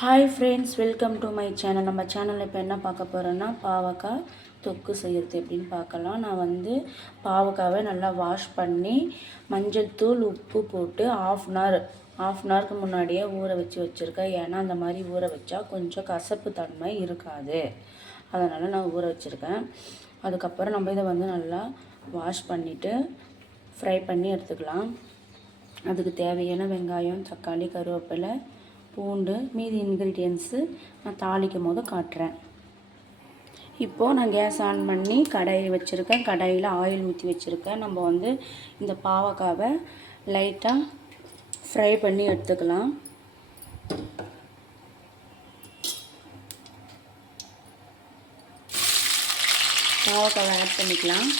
Hi friends, welcome to my channel. நம்ம சேனலில் இப்போ என்ன பார்க்க போகிறோன்னா பாவக்காய் தொக்கு செய்கிறது எப்படின்னு பார்க்கலாம். நான் பாவக்காவை நல்லா வாஷ் பண்ணி மஞ்சள் தூள் உப்பு போட்டு ஆஃப் அன் ஹவருக்கு முன்னாடியே ஊற வச்சுருக்கேன். ஏன்னா அந்த மாதிரி ஊற வச்சா கொஞ்சம் கசப்பு தன்மை இருக்காது, அதனால் நான் ஊற வச்சுருக்கேன். அதுக்கப்புறம் நம்ம இதை நல்லா வாஷ் பண்ணிவிட்டு ஃப்ரை பண்ணி எடுத்துக்கலாம். அதுக்கு தேவையான வெங்காயம், தக்காளி, கருவேப்பிலை, பூண்டு, மீதி இன்க்ரீடியன்ஸு நான் தாளிக்கும் போது காட்டுறேன். இப்போது நான் கேஸ் ஆன் பண்ணி கடாயை வச்சுருக்கேன். கடாயில் ஆயில் ஊற்றி வச்சுருக்கேன். நம்ம இந்த பாவக்காவை லைட்டாக ஃப்ரை பண்ணி எடுத்துக்கலாம். பாவக்காவை ஆட் பண்ணிக்கலாம்.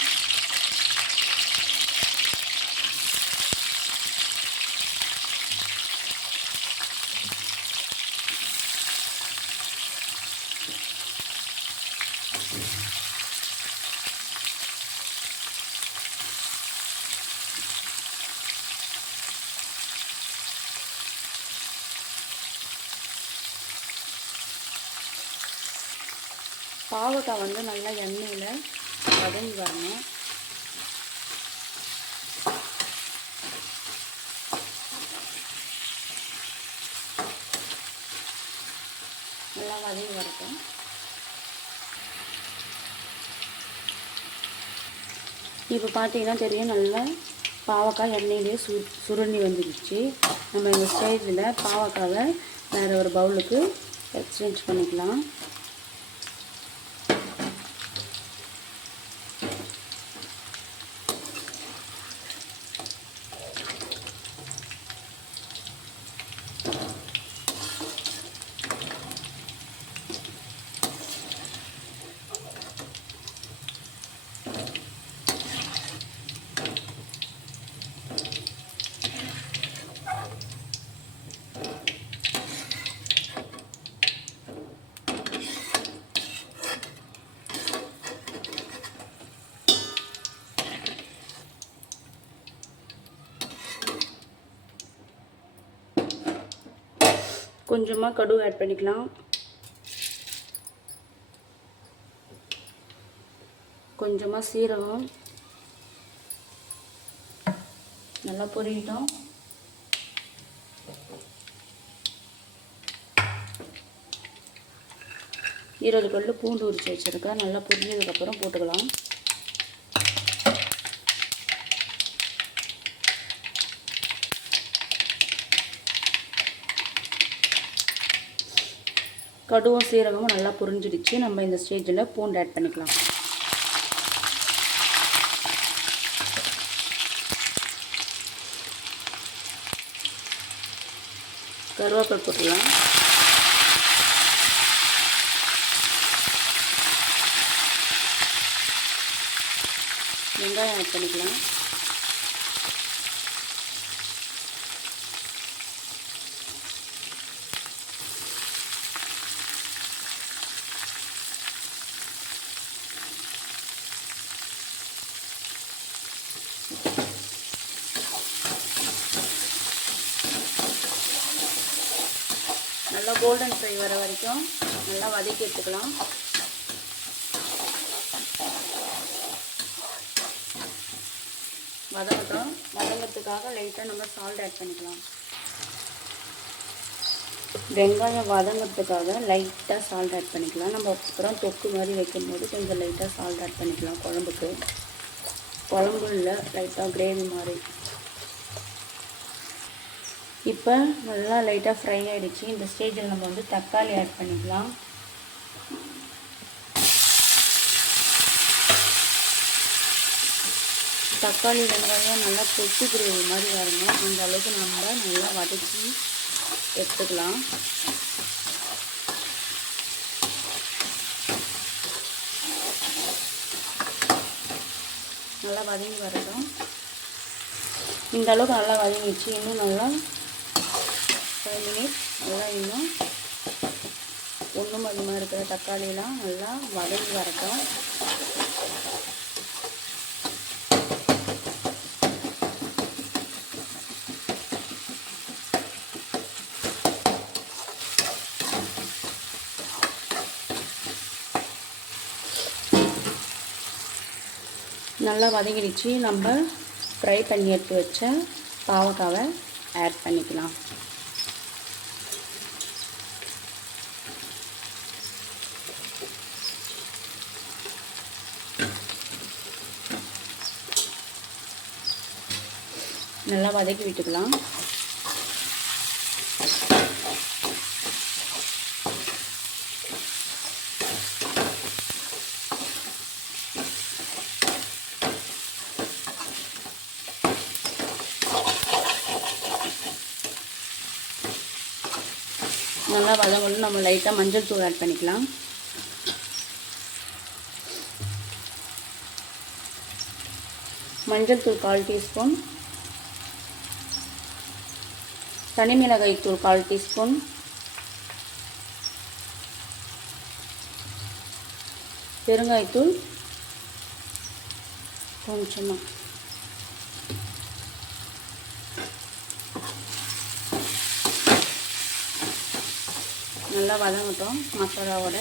பாவக்காய் நல்லா எண்ணெயில் வதங்கி வரணும். நல்லா வதங்கி வரட்டும். இப்போ பார்த்தீங்கன்னா தெரியும், நல்லா பாவக்காய் எண்ணெயிலே சுருண்டி வந்துடுச்சு. நம்ம இந்த ஸ்டேஜில் பாவக்காவை வேறு ஒரு பவுலுக்கு எக்ஸ்சேஞ்ச் பண்ணிக்கலாம். கொஞ்சமாக கடுகு ஆட் பண்ணிக்கலாம். கொஞ்சமாக சீரகம் நல்லா பொரியட்டும். ஈரல் கல் பூண்டு உரிச்சு வச்சுருக்கேன். நல்லா பொரியதுக்கப்புறம் போட்டுக்கலாம். கடுகும் சீரகமும் நல்லா பொரிஞ்சிடுச்சு. நம்ம இந்த ஸ்டேஜில் பூண்டு ஆட் பண்ணிக்கலாம். கருவேப்பிலை போட்டுக்கலாம். வெங்காயம் ஆட் பண்ணிக்கலாம். நல்லா கோல்டன் ஃப்ரை வர வரைக்கும் நல்லா வதக்கி எடுத்துக்கலாம். வதங்கிறதுக்காக லைட்டாக நம்ம சால்ட் ஆட் பண்ணிக்கலாம். வெங்காயம் வதங்கிறதுக்காக லைட்டாக சால்ட் ஆட் பண்ணிக்கலாம். நம்ம அப்புறம் தொக்கு மாதிரி வைக்கும்போது கொஞ்சம் லைட்டாக சால்ட் ஆட் பண்ணிக்கலாம். குழம்பு இல்லை, லைட்டாக கிரேவி மாதிரி. இப்போ நல்லா லைட்டாக ஃப்ரை ஆகிடுச்சு. இந்த ஸ்டேஜில் நம்ம தக்காளி ஆட் பண்ணிக்கலாம். தக்காளி வெங்காயம் நல்லா தொட்டு கிரேவி மாதிரி வரணும். அந்த அளவுக்கு நம்ம நல்லா வதக்கி எடுத்துக்கலாம். நல்லா வதங்கி வரட்டும். இந்த அளவுக்கு நல்லா வதங்கிடுச்சு. இன்னும் நல்லா 5 மினிட்ஸ் நல்லா இன்னும் ஒன்றும் அதிகமாக இருக்கிற தக்காளியெலாம் நல்லா வதங்கி வரட்டும். நல்லா வதங்கிடுச்சு. நம்ம ஃப்ரை பண்ணி எடுத்து வச்ச பாவக்காவை ஆட் பண்ணிக்கலாம். நல்லா வதக்கி விட்டுக்கலாம். நல்லா வதங்கணும். நம்ம லைட்டாக மஞ்சள் தூள் ஆட் பண்ணிக்கலாம். மஞ்சள் தூள் 1/4 டீஸ்பூன், தனி மிளகாய் தூள் 1/4 டீஸ்பூன், பெருங்காயத்தூள் கொஞ்சமாக, நல்லா வதங்கட்டும் மசாலாவோட.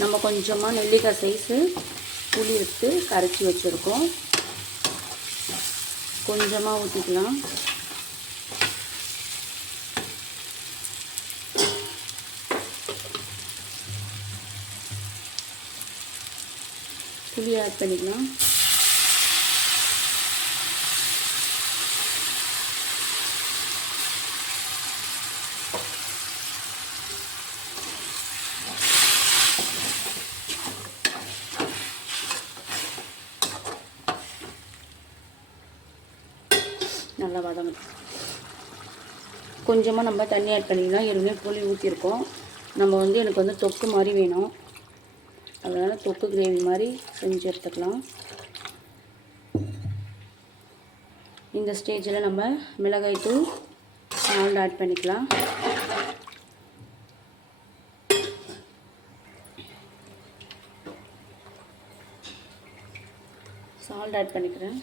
நம்ம கொஞ்சமாக நெல்லிக்காய் சைஸு புளி எடுத்து கரைச்சி வச்சுருக்கோம், கொஞ்சமாக ஊற்றிக்கலாம். புளி ஆட் பண்ணிக்கலாம். நல்லா வதங்கணும். கொஞ்சமாக நம்ம தண்ணி ஆட் பண்ணிக்கலாம். ஏற்கனவே புளி ஊற்றிருக்கோம். நம்ம எனக்கு தொக்கு மாதிரி வேணும், அதனால் தொக்கு கிரேவி மாதிரி செஞ்சு எடுத்துக்கலாம். இந்த ஸ்டேஜில் நம்ம மிளகாய்த்தூள் சால்ட் ஆட் பண்ணிக்கலாம். சால்ட் ஆட் பண்ணிக்கிறேன்.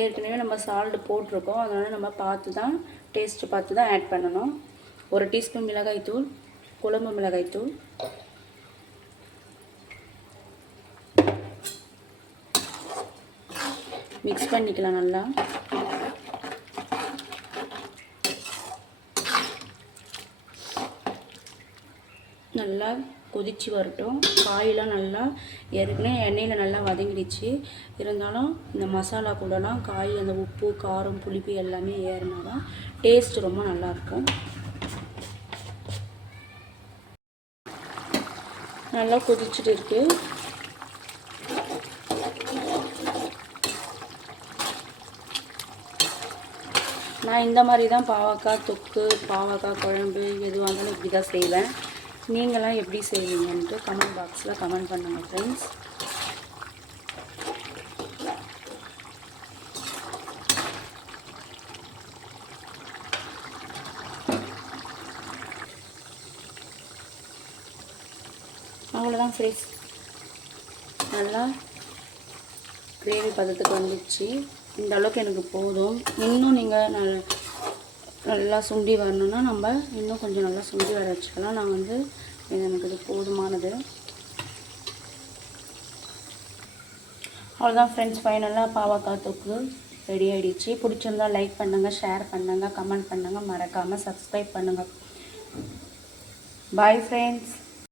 ஏற்கனவே நம்ம சால்ட் போட்டிருக்கோம், அதனால் நம்ம டேஸ்ட்டு பார்த்து தான் ஆட் பண்ணணும். 1 டீஸ்பூன் மிளகாய்த்தூள், குழம்பு மிளகாய்த்தூள், மிக்ஸ் பண்ணிக்கலாம். நல்லா கொதிச்சு வரட்டும். காயெலாம் நல்லா ஏற்கனவே எண்ணெயில் நல்லா வதங்கிடுச்சு. இருந்தாலும் இந்த மசாலா கூடலாம் காய் அந்த உப்பு காரம் புளிப்பு எல்லாமே ஏறினா தான் டேஸ்ட் ரொம்ப நல்லாயிருக்கும். நல்லா கொதிச்சுட்டு இருக்கு. நான் இந்த மாதிரி தான் பாவக்காய் தொக்கு, பாவக்காய் குழம்பு எதுவாக இருந்தாலும் இப்படி தான் செய்வேன். நீங்களாம் எப்படி செய்வீங்கன்ட்டு கமெண்ட் பாக்ஸில் கமெண்ட் பண்ணுங்கள் ஃப்ரெண்ட்ஸ். அவ்வளோதான் ஃப்ரெண்ட்ஸ், நல்லா கிரேவி பதத்துக்கு வந்துடுச்சு. இந்த அளவுக்கு எனக்கு போதும். இன்னும் நீங்கள் நல்லா சுண்டி வரணுன்னா நம்ம இன்னும் கொஞ்சம் நல்லா சுண்டி வர வச்சுக்கலாம். நான் எனக்கு இது போதுமானது. அவ்வளோதான் ஃப்ரெண்ட்ஸ், ஃபைனலாக பாவக்காய் தொக்கு ரெடி ஆகிடுச்சு. பிடிச்சிருந்தால் லைக் பண்ணுங்கள், ஷேர் பண்ணுங்கள், கமெண்ட் பண்ணுங்கள், மறக்காமல் சப்ஸ்கிரைப் பண்ணுங்கள். Bye friends.